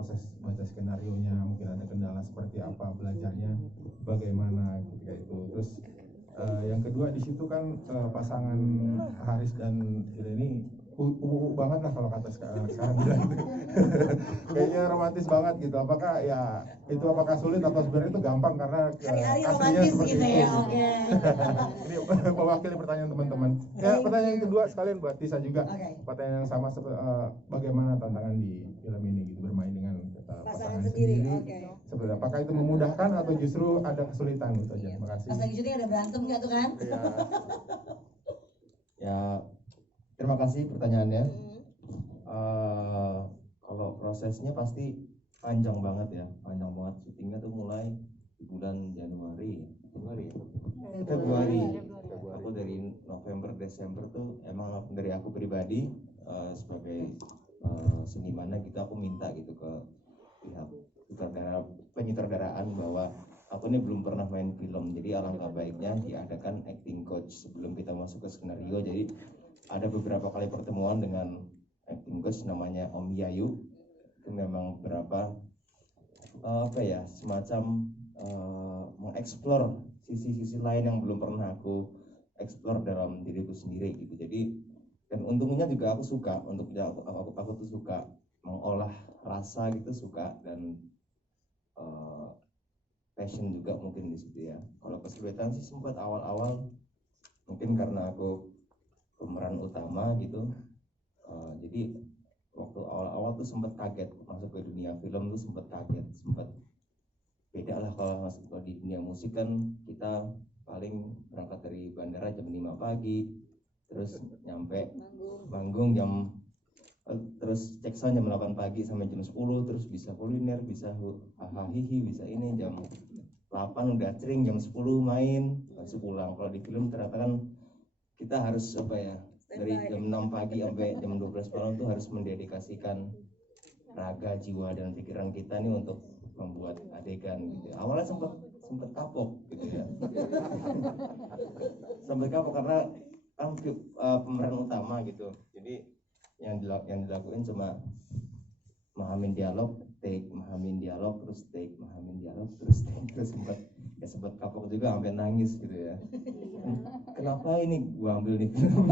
proses baca skenarionya, mungkin ada kendala seperti apa, belajarnya bagaimana ketika itu. Terus yang kedua di situ kan pasangan Haris dan ini banget lah kalau kata sekarang bilang gitu. Kayaknya romantis banget gitu. Apakah ya itu apakah sulit atau sebenarnya itu gampang karena hari-hari aslinya romantis seperti gitu itu. ya. Oke. Ini mewakili pertanyaan teman-teman. Ya, pertanyaan yang kedua sekalian buat Tisa juga. Pertanyaan yang sama bagaimana tantangan di film ini gitu, bermain dengan pasangan sendiri. Seperti apakah itu memudahkan atau justru ada kesulitan gitu aja. Terima kasih. Pas lagi syuting ada berantem nggak tuh kan? Ya, terima kasih pertanyaannya. Kalau prosesnya pasti panjang banget ya, panjang banget. Syutingnya tuh mulai di bulan Februari. Aku dari November Desember tuh emang dari aku pribadi sebagai senimannya gitu, aku minta gitu ke pihak penyutradaraan bahwa aku ini belum pernah main film, jadi alangkah baiknya diadakan acting coach sebelum kita masuk ke skenario. Jadi ada beberapa kali pertemuan dengan acting coach namanya Om Yayu. Itu memang beberapa semacam mengeksplor sisi-sisi lain yang belum pernah aku eksplor dalam diriku sendiri gitu. Jadi dan untungnya juga aku suka aku tuh suka mengolah rasa gitu, suka dan passion juga mungkin di situ ya. Kalau kesulitan sih sempat awal-awal mungkin karena aku pemeran utama gitu, jadi waktu awal-awal tuh sempat kaget masuk ke dunia film tuh, sempat kaget, sempat beda lah kalau masuk di dunia musik kan kita paling berangkat dari bandara jam 5 pagi, terus nyampe manggung jam terus cek sound jam 8 pagi sampai jam 10, terus bisa kuliner, bisa hahaha, bisa ini jam 8 udah cering, jam 10 main, langsung pulang. Kalau di film ternyata kan kita harus dari jam 6 pagi sampai jam 12 malam tuh harus mendedikasikan raga, jiwa dan pikiran kita nih untuk membuat adegan gitu. Awalnya sempat kapok gitu ya. Sampai kapok karena kan pemeran utama gitu. Jadi yang dilakuin cuma memahami dialog, take, memahami dialog, terus take, memahami dialog, terus take, terus sempat kapok juga sampai nangis gitu ya. Kenapa ini gua ambil nih film?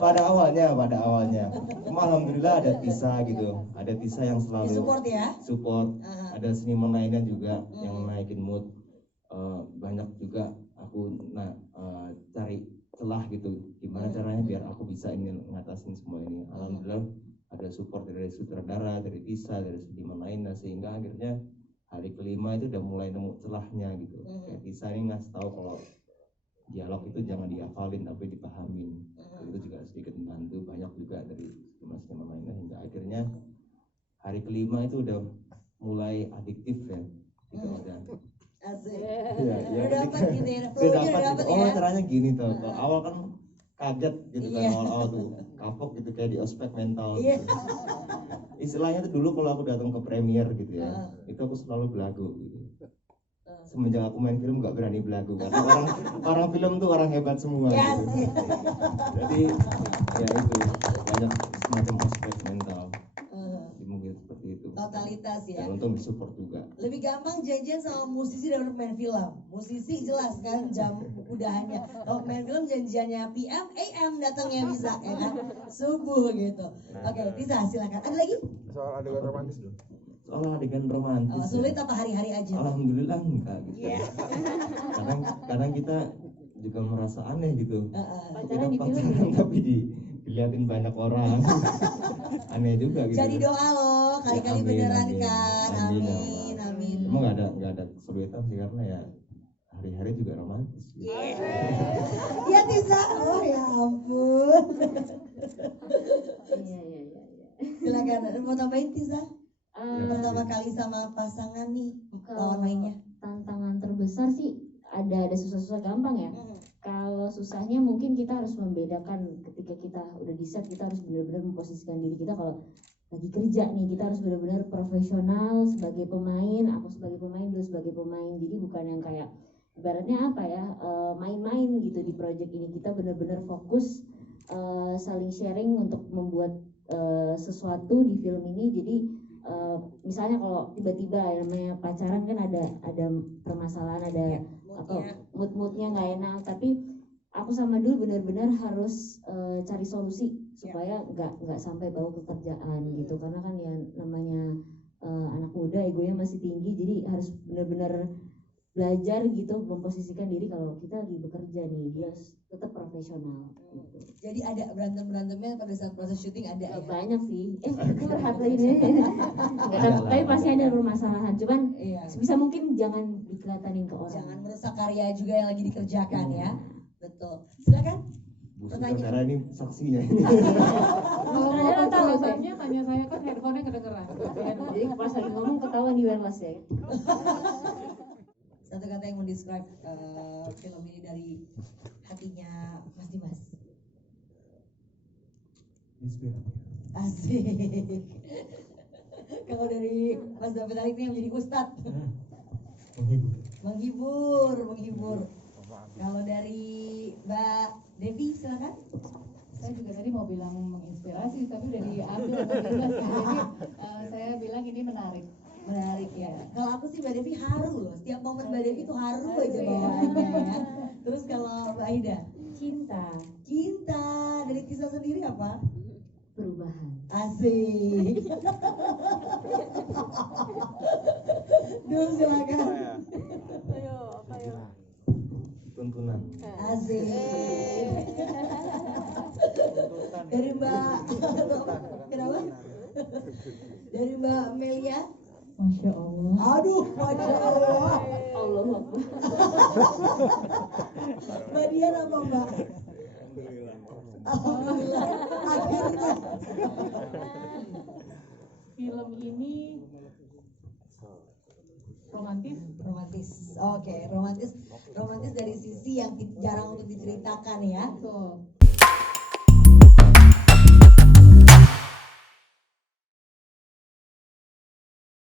pada awalnya. Cuma alhamdulillah ada Tisa gitu, ada Tisa yang selalu support. Ada seniman lainnya juga yang naikin mood. Banyak juga aku cari celah gitu, gimana caranya biar aku bisa ini ngatasin semua ini. Alhamdulillah ada support dari sutradara, dari Tisa, dari seniman lainnya, sehingga akhirnya hari kelima itu udah mulai nemu celahnya gitu. Kayak Tisa ini ngasih tahu kalau dialog itu jangan dihafalin tapi dipahamin. Itu juga sedikit membantu. Banyak juga dari seniman lainnya, hingga akhirnya hari kelima itu udah mulai adiktif ya. Itu udah asik. Udah dapat gitu ya. Udah dapat ya. Caranya gini tuh. Awal kan kaget gitu kan, awal tuh kapok gitu kayak di ospek mental. Istilahnya tuh dulu kalau aku datang ke premier gitu ya, itu aku selalu belagu gitu. Semenjak aku main film nggak berani belagu karena orang film tuh orang hebat semua. Gitu. Jadi ya itu banyak semacam ospek mental. Mungkin seperti itu. Totalitas ya. Dan untuk disupport juga. Lebih gampang janjian sama musisi daripada main film. Musisi jelas kan jam udahannya. Kalau main film janjiannya PM, AM datangnya bisa ya kan. Subuh gitu. Oke, Tisa silakan. Ada lagi? Soal adegan romantis dulu. Soal adegan romantis. Sulit apa hari-hari aja? Alhamdulillah enggak gitu. Kadang kita juga merasa aneh gitu. Kita pacaran tapi dilihatin banyak orang. Aneh juga gitu. Jadi doa loh, kali-kali beneran kan. Amin. Emang nggak ada kesulitan sih karena ya hari-hari juga romantis. Iya Tisa, oh ya ampun. Iya. Silakan, mau tambahin Tisa? Pertama kali sama pasangan nih, lawan mainnya. Tantangan terbesar sih ada susah-susah gampang ya. Kalau susahnya mungkin kita harus membedakan ketika kita udah di set, kita harus benar-benar memposisikan diri kita. Kalau lagi kerja nih, kita harus benar-benar profesional sebagai pemain, aku sebagai pemain, dia sebagai pemain. Jadi bukan yang kayak ibaratnya apa ya, main-main gitu di project ini. Kita benar-benar fokus saling sharing untuk membuat sesuatu di film ini. Jadi misalnya kalau tiba-tiba yang namanya pacaran kan ada permasalahan, ada mood-moodnya nggak enak, tapi aku sama Dul benar-benar harus cari solusi supaya nggak sampai bawa ke kerjaan gitu, karena kan ya namanya anak muda egonya masih tinggi, jadi harus benar-benar belajar gitu memposisikan diri kalau kita lagi bekerja nih, dia harus tetap profesional gitu. Jadi ada berantemnya pada saat proses syuting ada ya? Banyak sih, curhat lagi deh. Tapi pasti ada permasalahan, cuman sebisa mungkin jangan dikelatanin ke orang. Jangan merusak karya juga yang lagi dikerjakan ya. Betul. Silakan. Karena ini saksinya. Kalau mau tahu tanya saya kan handphonenya kedengeran. Jadi pas lagi ngomong ketahuan di wireless ya. Satu kata yang mendescribe film ini dari hatinya Mas Dimas. Inspiratif. Asik. Kalau dari Mas David Alik ini yang menjadi ustadz. Menghibur. Kalau dari Mbak Devi silakan. Saya juga tadi mau bilang menginspirasi, tapi udah diambil sama Dimas. Jadi saya bilang ini menarik. Menarik ya. Kalau aku sih Mbak Devi haru loh. Setiap momen Mbak Devi itu haru aja bawaannya ya. Terus kalau Mbak Aida? Cinta. Dari Tisa sendiri apa? Perubahan. Asik. Dul silakan. Tuntunan. Asik. Dari Mbak kenapa? Dari Mbak Melia. Masya Allah. Aduh, Masya Allah. Allah Akbar. Mbak Dian apa Mbak? Alhamdulillah. Akhirnya. Film ini romantis. Oke, romantis dari sisi yang jarang untuk diceritakan ya. Betul.